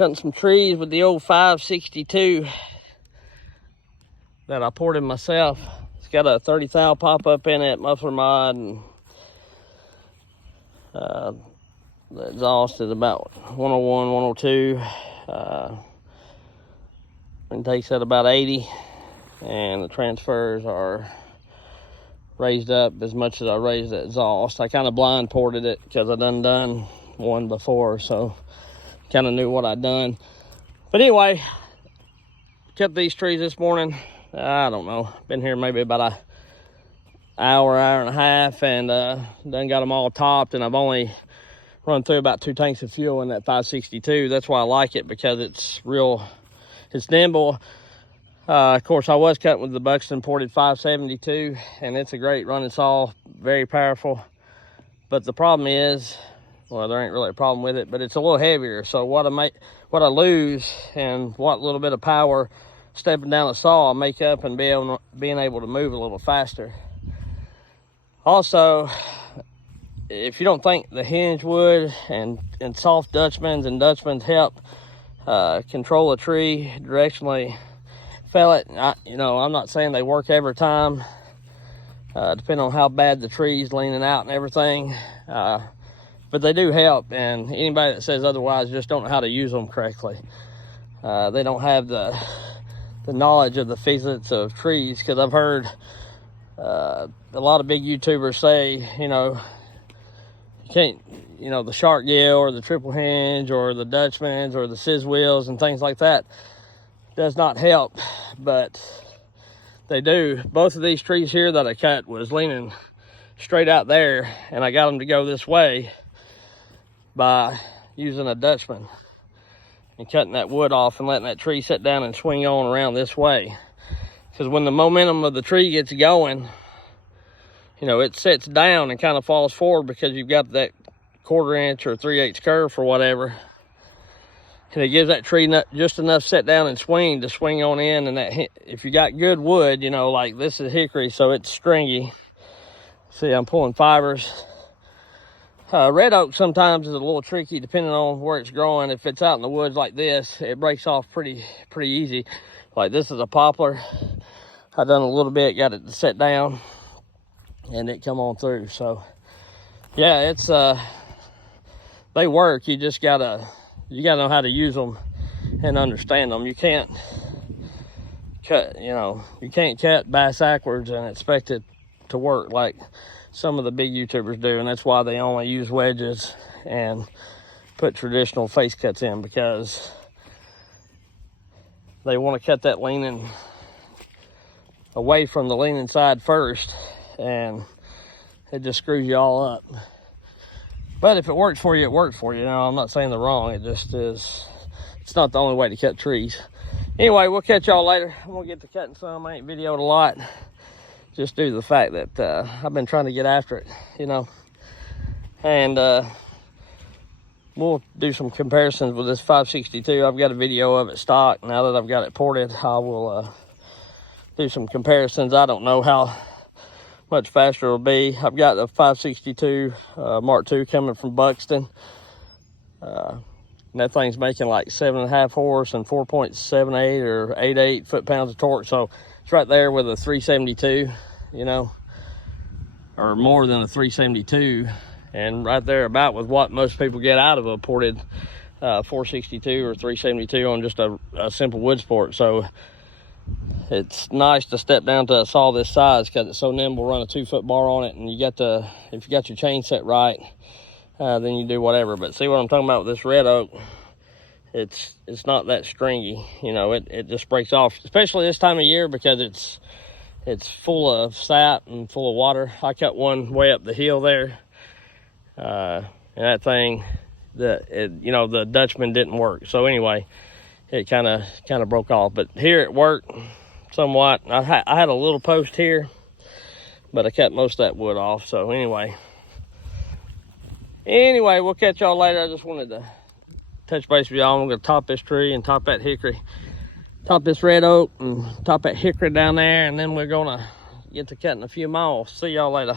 Cutting some trees with the old 562 that I ported myself. It's got a 30 thou pop-up in it, muffler mod, and the exhaust is about 101, 102. Intake's at about 80, and the transfers are raised up as much as I raised the exhaust. I kind of blind ported it because I done one before, so kind of knew what I'd done. But anyway, cut these trees this morning. I don't know, been here maybe about an hour and a half, and done got them all topped, and I've only run through about 2 tanks of fuel in that 562. That's why I like it, because it's nimble. Of course, I was cutting with the Buxton ported 572, and it's a great running saw, very powerful. But the problem is, well, there ain't really a problem with it, but it's a little heavier. So what I lose, and what little bit of power stepping down the saw, I make up and being able to move a little faster. Also, if you don't think the hinge wood and soft Dutchmans help control a tree directionally, fellet, I'm not saying they work every time, depending on how bad the tree's leaning out and everything. But they do help, and anybody that says otherwise just don't know how to use them correctly. They don't have the knowledge of the physics of trees, because I've heard a lot of big YouTubers say, you can't, the shark gill or the triple hinge or the Dutchmans or the scissor wheels and things like that does not help, but they do. Both of these trees here that I cut was leaning straight out there, and I got them to go this way by using a Dutchman and cutting that wood off and letting that tree sit down and swing on around this way. Because when the momentum of the tree gets going, it sits down and kind of falls forward, because you've got that 1/4 inch or 3/8 curve for whatever, and it gives that tree just enough sit down and swing to swing on in. And that, if you got good wood, like this is hickory, so it's stringy. See, I'm pulling fibers. Red oak sometimes is a little tricky depending on where it's growing. If it's out in the woods like this, it breaks off pretty easy. Like this is a poplar. I done a little bit, got it to sit down, and it come on through. So yeah, it's they work. You just gotta know how to use them and understand them. You can't cut, you can't cut backwards and expect it to work like some of the big YouTubers do. And that's why they only use wedges and put traditional face cuts in, because they want to cut that leaning away from the leaning side first, and it just screws you all up. But if it works for you, it works for you. I'm not saying they're wrong. It just is. It's not the only way to cut trees. Anyway, we'll catch y'all later. I'm gonna get to cutting some. I ain't videoed a lot, just due to the fact that I've been trying to get after it, and we'll do some comparisons with this 562. I've got a video of it stock. Now that I've got it ported, I will do some comparisons. I don't know how much faster it'll be. I've got the 562 Mark II coming from Buxton. And that thing's making like 7.5 horse and 4.78 or 88 foot-pounds of torque. So it's right there with a 372, or more than a 372. And right there about with what most people get out of a ported 462 or 372 on just a simple wood sport. So it's nice to step down to a saw this size, because it's so nimble. Run a 2-foot bar on it, and if you got your chain set right, then you do whatever. But see what I'm talking about with this red oak? It's not that stringy. It just breaks off, especially this time of year, because it's full of sap and full of water. I cut one way up the hill there, and that thing, the Dutchman didn't work. So anyway, it kind of broke off. But here it worked somewhat. I had a little post here, but I cut most of that wood off. So anyway, we'll catch y'all later. I just wanted to touch base with y'all. I'm gonna top this tree and top that hickory, top this red oak and top that hickory down there, and then we're gonna get to cutting a few more. See y'all later.